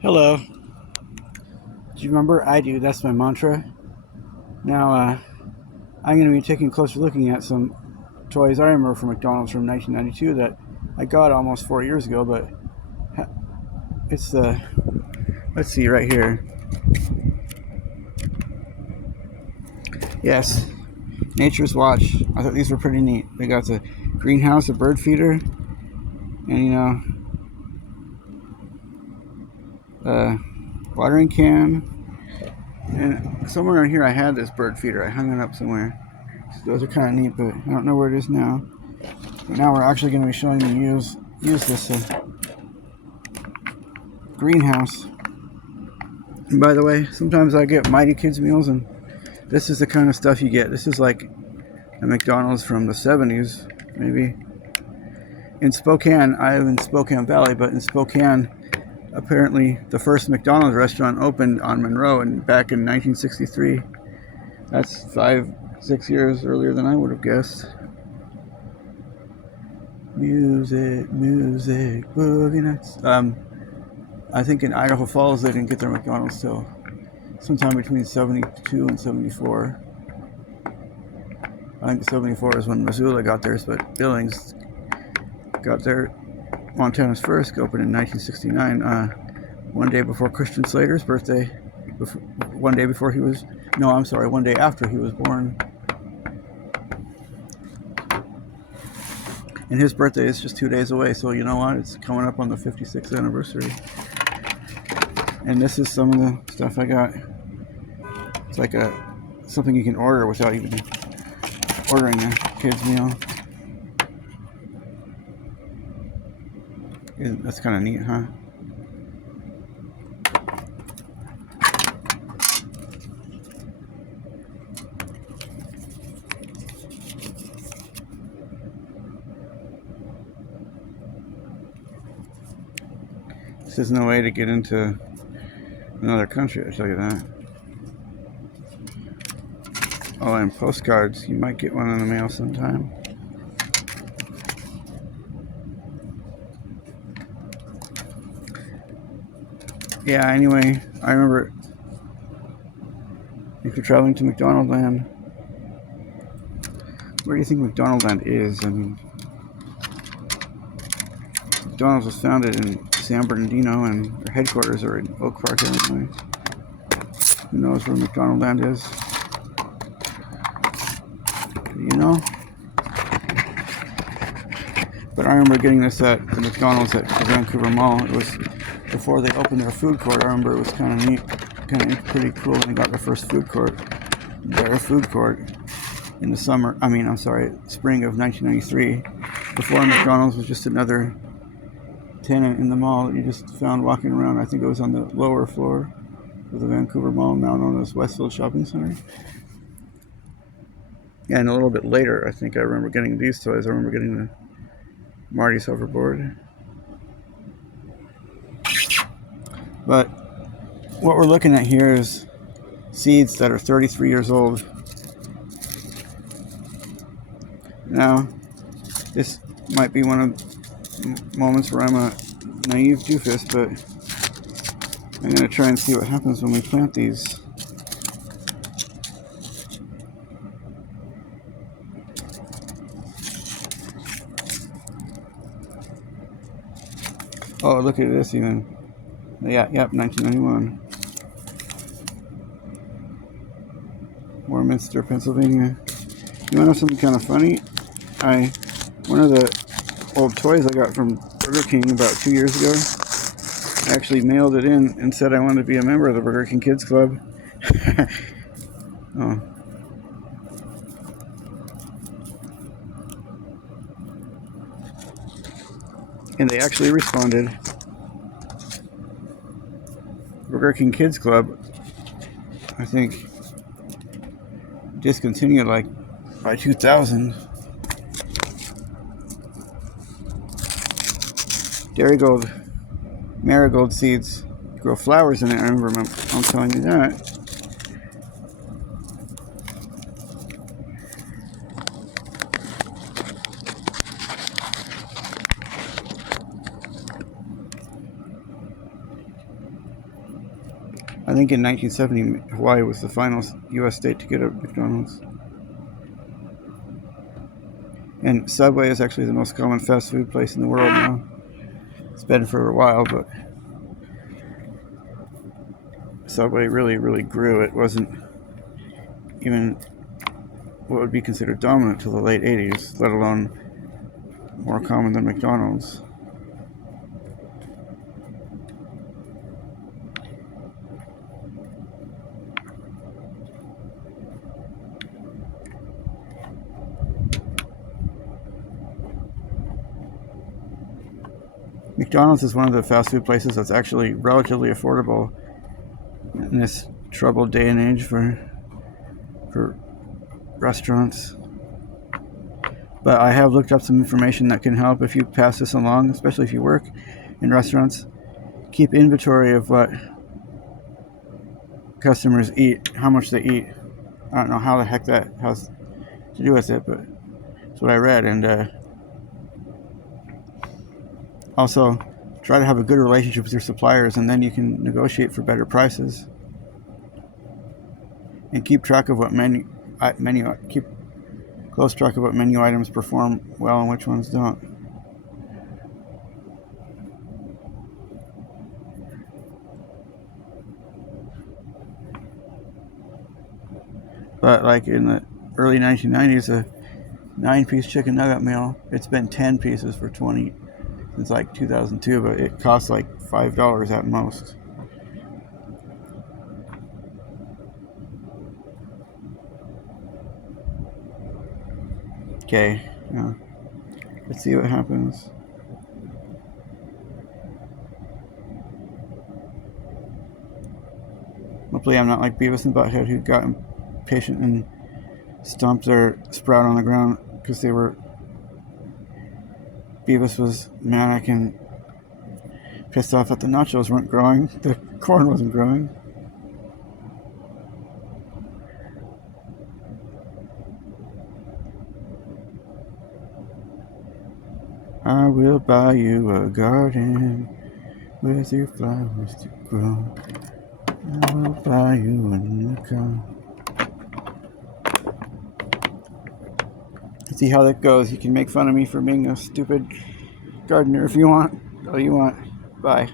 Hello. Do you remember? I do. That's my mantra. Now, I'm going to be taking a closer looking at some toys I remember from McDonald's from 1992 that I got almost 4 years ago, but it's the, let's see, right here. Yes, Nature's Watch. I thought these were pretty neat. They got the greenhouse, a bird feeder, and, watering can. And somewhere around here I had this bird feeder. I hung it up somewhere. So those are kind of neat, but I don't know where it is now. But now we're actually going to be showing you use this greenhouse. And by the way, sometimes I get Mighty Kids meals, and this is the kind of stuff you get. This is like a McDonald's from the 70s, maybe. In Spokane, I live in Spokane Valley, but in Spokane, apparently the first McDonald's restaurant opened on Monroe back in 1963. That's 5-6 years earlier than I would have guessed. Music, boogie nights. I think in Idaho Falls they didn't get their McDonald's till sometime between 72 and 74. I think 74 is when Missoula got theirs, but Billings got their Montana's first, opened in 1969. One day before Christian Slater's birthday. One day after he was born. And his birthday is just 2 days away, so you know what? It's coming up on the 56th anniversary. And this is some of the stuff I got. It's like something you can order without even ordering a kid's meal. That's kind of neat, huh? This is no way to get into another country, I tell you that. Oh, and postcards. You might get one in the mail sometime. Yeah, anyway, I remember if you're traveling to McDonald Land, where do you think McDonald Land is? I mean, McDonald's was founded in San Bernardino, and their headquarters are in Oak Park, Illinois. Who knows where McDonald Land is? Do you know? But I remember getting this at the McDonald's at the Vancouver Mall. It was before they opened their food court. I remember it was kind of neat, pretty cool when they got their first food court. Their food court in the spring of 1993. Before McDonald's was just another tenant in the mall that you just found walking around. I think it was on the lower floor of the Vancouver Mall, now known as Westfield Shopping Center. Yeah, and a little bit later, I think I remember getting these toys. I remember getting the Marty's hoverboard. But what we're looking at here is seeds that are 33 years old. Now, this might be one of the moments where I'm a naive doofus, but I'm going to try and see what happens when we plant these. Oh, look at this even. Yeah, 1991. Warminster, Pennsylvania. You want to know something kind of funny? One of the old toys I got from Burger King about 2 years ago, I actually mailed it in and said I wanted to be a member of the Burger King Kids Club. Oh. And they actually responded. Burger King Kids Club, I think, discontinued like by 2000. Marigold seeds grow flowers in it. I remember I'm telling you that. I think in 1970, Hawaii was the final U.S. state to get a McDonald's. And Subway is actually the most common fast food place in the world now. It's been for a while, but Subway really grew. It wasn't even what would be considered dominant till the late 80s, let alone more common than McDonald's. McDonald's is one of the fast food places that's actually relatively affordable in this troubled day and age for restaurants. But I have looked up some information that can help if you pass this along, especially if you work in restaurants. Keep inventory of what customers eat, how much they eat. I don't know how the heck that has to do with it, but that's what I read. And also try to have a good relationship with your suppliers, and then you can negotiate for better prices. And keep track of what keep close track of what menu items perform well and which ones don't. But like in the early 1990s, a 9-piece chicken nugget meal, it's been 10 pieces for 20 since like 2002, but it costs like $5 at most. Okay, let's see what happens. Hopefully I'm not like Beavis and Butthead, who got impatient and stomped their sprout on the ground because Beavis was manic and pissed off that the nachos weren't growing, the corn wasn't growing. I will buy you a garden with your flowers to grow. I will buy you a new car. See how that goes. You can make fun of me for being a stupid gardener if you want. All you want. Bye.